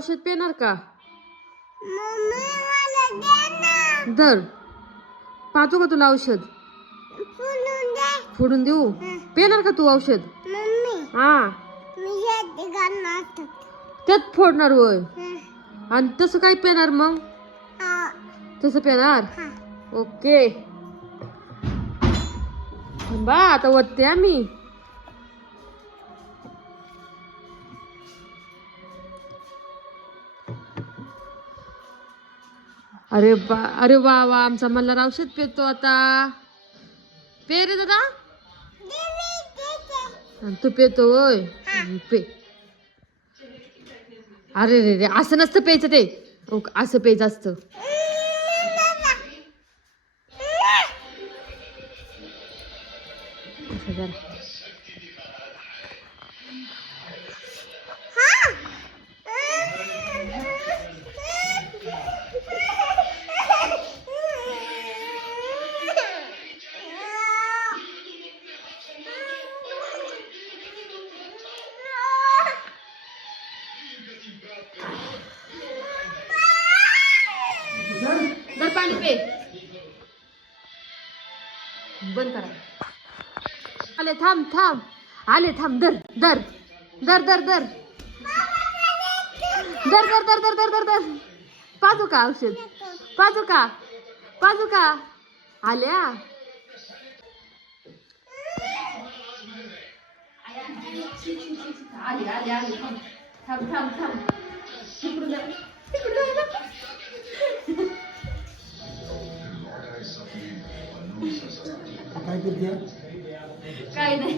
औषध पिणार का? धर, पाहतो का तुला औषध? फोडून देऊ? पिणार का तू औषध? हा, त्यात फोडणार होय. आणि तसं काय पिणार मग? तसं पिणार? ओके. बा आता वरते आम्ही. अरे वा वा, आमचा मल्हार औषध पितो आता. पे रे दादा. तू पितो होय. पे. अरे रे रे, असं नसतं प्यायचं ते. असं प्यायचं असतं. असं जरा. दर पाणी पे. बंद करा. आले, थांब थांब. आले, थांब. दर दर दर दर दर दर दर दर दर दर दर दर. पाजू का औषध? पाजू का? पाजू का? आल्या. आले आले आले. थांब थांब थांब. तिकडून काय करते? काय नाही.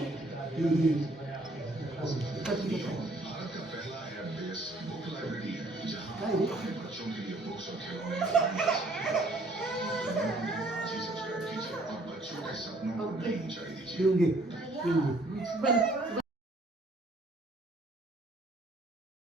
काय